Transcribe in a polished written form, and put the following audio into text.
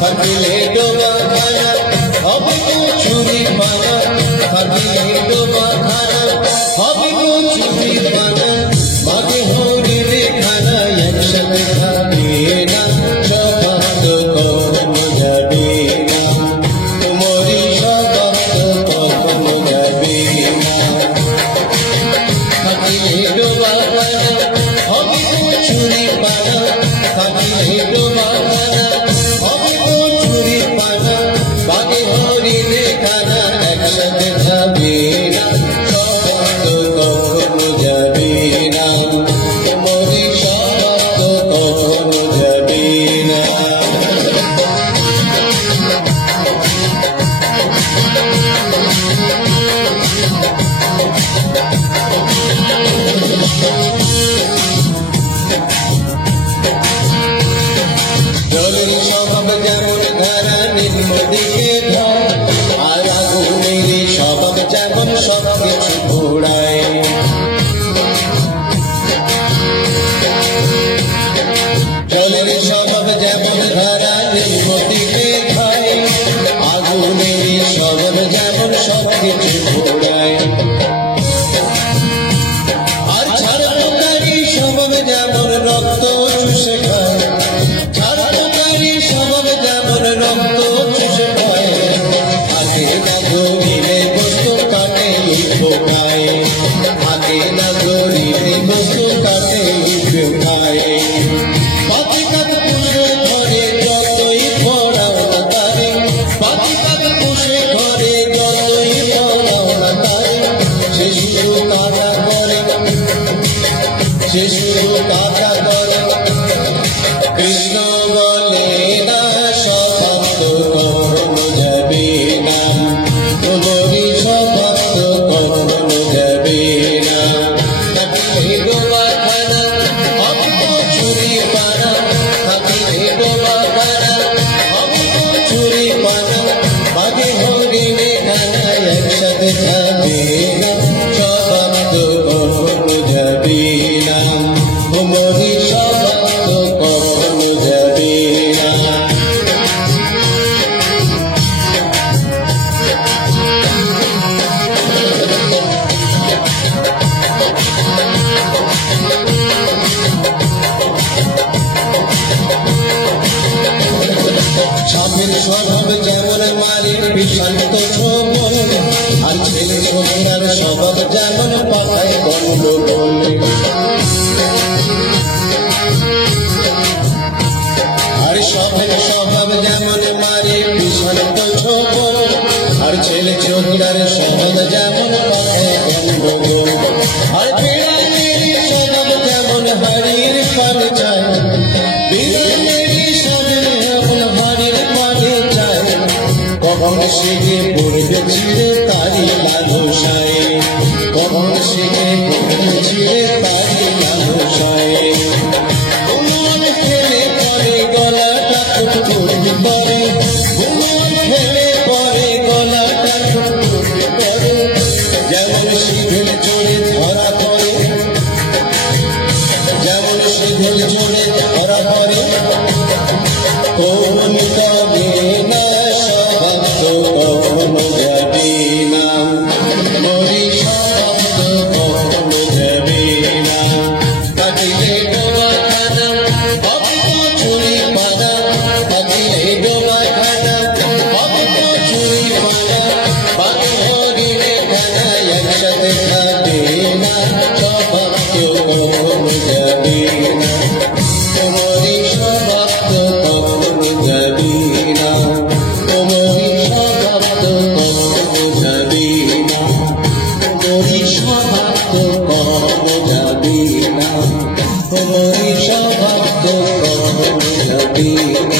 থাকিলে ডোবা খানা হবে গো চুরি পানা, থাকিলে ডোবা খানা হবে গো চুরি পানা, বাগে হরিণে খানা একসাথে খাবে না, স্বভাব তো কখনো যাবে না, তোমারই স্বভাব তো কখনো যাবে না। থাকিলে ডোবা খানা হবে গো চুরি পানা, থাকিলে ডোবা খানা হবে গো চুরি পানা, বাগে হরিণে খানা একসাথে যাবে না, স্বভাব তো কখনো যাবে না, তোমারই স্বভাব তো কখনো যাবে না। জলের স্বভাব যেমন ধারা নিম্ন দিকে ঢল, আর আগুনের স্বভাব যেমন সব কিছু ঘোড়ায়। জলের স্বভাব যেমন ধারা নিম্ন দিকে খায়, আগুনের স্বভাব যেমন সব কিছু ঘোড়ায়। আর ছাড়পকারী স্বভাব যেমন রক্ত চুষে খায়, ছাড়পকারী স্বভাব যেমন রক্ত চুষে খায়, আগে না গরিবে বস্তু কাটে ঢোকায়, আগে না গরিবে বস্তু কাটে ঢোকায়। পাতিকাত পুষে ঘরে যতই পড়াও না তারে, পাতিকাত পুষে ঘরে যতই পড়াও না তারে, সে শুধু কাটা করে, সে শুধু কাটা করে। কৃষ্ণ বলে না স্বভাব তো কখনো যাবে না, তোমারই স্বভাব তো কখনো যাবে না। থাকিলে ডোবা খানা হবে গো চুরি পানা, থাকিলে ডোবা খানা হবে গো চুরি পানা, বাগে হরিণে খানা একসাথে যাবে না, স্বভাব তো কখনো যাবে না, তোমারই স্বভাব তো কখনো যাবে না। সাপের স্বভাব যেমন মারে বিষাক্ত ছোবল, আর ছেলে ছোটার স্বভাব যেমন পাকায় গন্ডগোল। আর সাপের স্বভাব যেমন মারে বিষাক্ত ছোবল, আর ছেলে ছোটার স্বভাব যেমন পাকায় গন্ডগোল। আর বিড়ালের স্বভাব যেমন হাড়ির পানে চায়, বিড়ালের স্বভাব যেমন হাড়ির পানে চায়, কখন সেগে পড়বে ছিঁড়ে তারি লালসায়, কখন সেগে পড়বে ছিঁড়ে তারি লালসায়। ঘুমন খেলে পরে গলাটা ফুটফুট করে, ঘুমন খেলে পরে গলাটা ফুটফুট করে, যেমন শিঘিল চড়ে ধরা পড়ে, যেমন শিঘিল চড়ে ধরা পড়ে, কোন তবে না স্বভাব তো কখনো যাবে না, তোমারই স্বভাব তো কখনো যাবে না। থাকিলে ডোবা খানা হবে গো চুরি পানা, থাকিলে ডোবা খানা হবে গো চুরি পানা, বাগে হরিণে খানা একসাথে খাবে না, স্বভাব তো কখনো যাবে না, তোমারই স্বভাব তো কখনো যাবে না, তোমারই স্বভাব তো কখনো যাবে না, তোমারই স্বভাব তো কখনো যাবে না, তোমারই স্বভাব তো কখনো যাবে না।